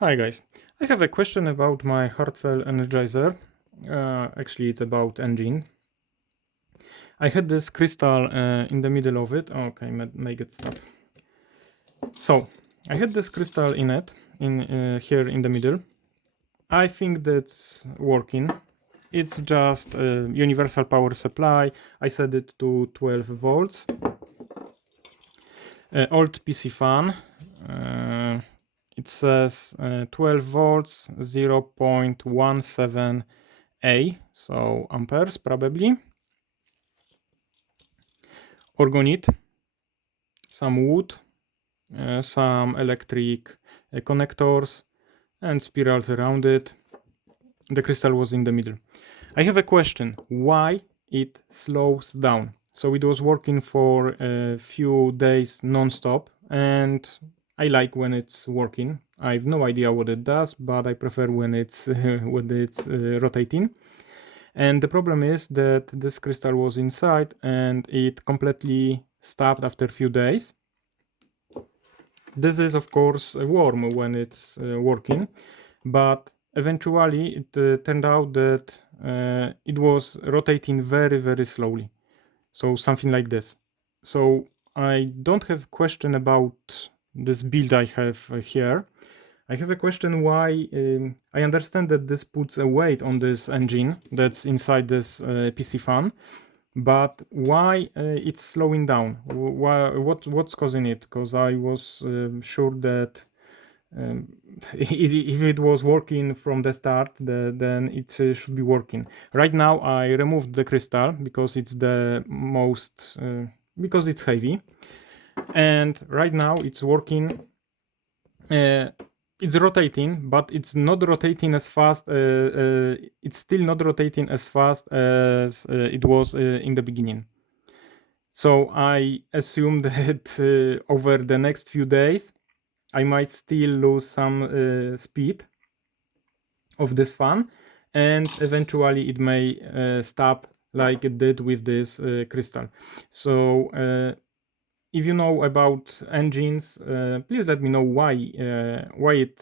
Hi guys, I have a question about my heartfelt energizer. Actually, it's about engine. I had this crystal in the middle of it. Okay, make it stop. So I had this crystal in it, in here in the middle. I think that's working. It's just a universal power supply. I set it to 12 volts. Old PC fan. It says 12 volts, 0.17 A, so amperes probably. Orgonite, some wood, some electric connectors, and spirals around it. The crystal was in the middle. I have a question. Why it slows down? So it was working for a few days non-stop, and I like when it's working. I have no idea what it does, but I prefer when it's rotating. And the problem is that this crystal was inside and it completely stopped after a few days. This is of course warm when it's working, but eventually it turned out that it was rotating very slowly. So something like this. So I don't have question about this build I have here. I have a question why I understand that this puts a weight on this engine that's inside this PC fan, but why it's slowing down? Why, what's causing it? Because I was sure that um, if it was working from the start, then it should be working. Right now, I removed the crystal because it's the most because it's heavy, and right now it's working. It's rotating, but it's not rotating as fast. It's still not rotating as fast as it was in the beginning. So I assume that over the next few days, I might still lose some speed of this fan, and eventually it may stop like it did with this crystal. So if you know about engines, please let me know why it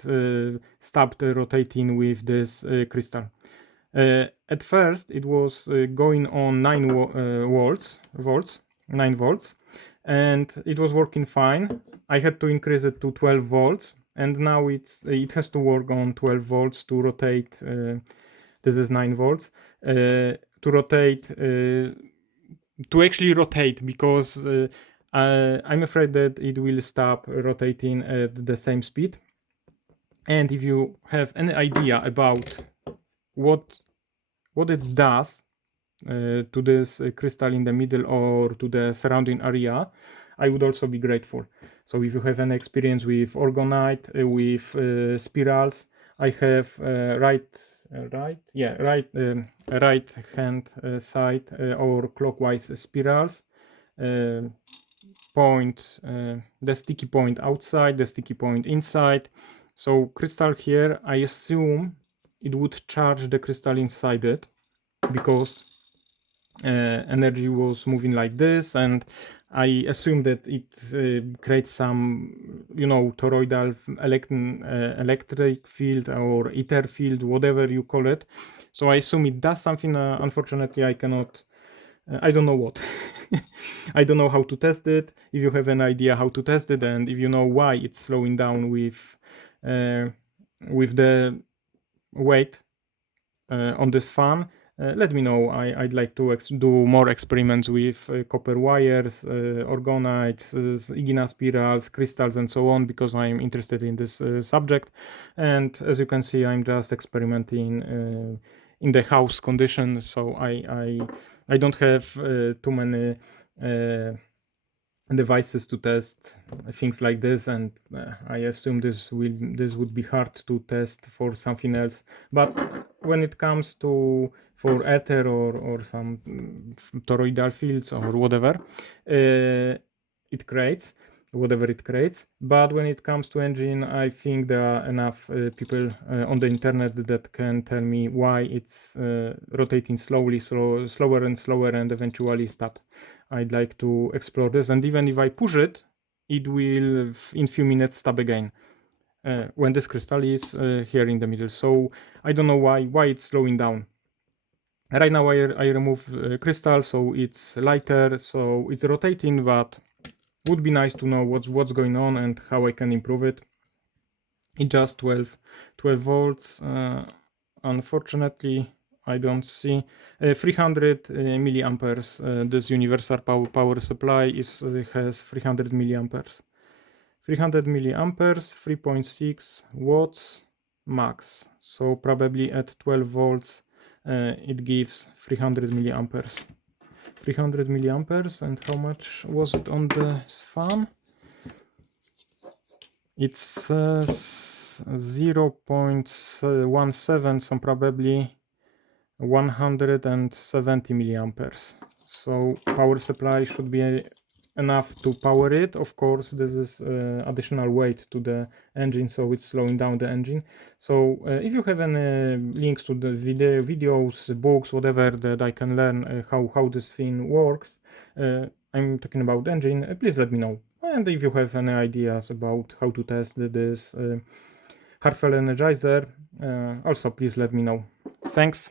stopped rotating with this crystal. At first, it was going on 9 volts, and it was working fine. I had to increase it to 12 volts, and now it has to work on 12 volts to rotate. This is 9 volts to rotate. To actually rotate because I'm afraid that it will stop rotating at the same speed. And if you have any idea about what it does to this crystal in the middle or to the surrounding area, I would also be grateful. So if you have any experience with orgonite, with spirals, I have right hand side or clockwise spirals. Point the sticky point outside, the sticky point inside. So crystal here, I assume it would charge the crystal inside it because energy was moving like this, and I assume that it creates some, toroidal electric field or ether field, whatever you call it. So I assume it does something. Unfortunately, I cannot. I don't know what. I don't know how to test it. If you have an idea how to test it, and if you know why it's slowing down with the weight on this fan, let me know. I'd like to do more experiments with copper wires, orgonites, Igna spirals, crystals, and so on, because I'm interested in this subject. And as you can see, I'm just experimenting in the house conditions, so I don't have too many devices to test things like this, and I assume this would be hard to test for something else. But when it comes to for ether or some toroidal fields or whatever it creates, whatever it creates. But when it comes to engine, I think there are enough people on the internet that can tell me why it's rotating slower and slower, and eventually stop. I'd like to explore this, and even if I push it, it will in few minutes stop again. when this crystal is here in the middle. So I don't know why it's slowing down. Right now I remove crystal, so it's lighter, so it's rotating, but would be nice to know what's going on and how I can improve it. It's just 12 volts. Unfortunately, I don't see 300 milliamperes. This universal power supply has 300 milliamperes. 300 milliamperes, 3.6 watts max. So probably at 12 volts, it gives 300 milliamperes. 300 milliamperes, and how much was it on the fan? It's 0.17, so probably 170 milliamperes. So power supply should be enough to power it. Of course, this is additional weight to the engine, so it's slowing down the engine. So if you have any links to the videos, books, whatever that I can learn how this thing works, I'm talking about engine, please let me know. And if you have any ideas about how to test this heartfelt energizer, also please let me know. Thanks.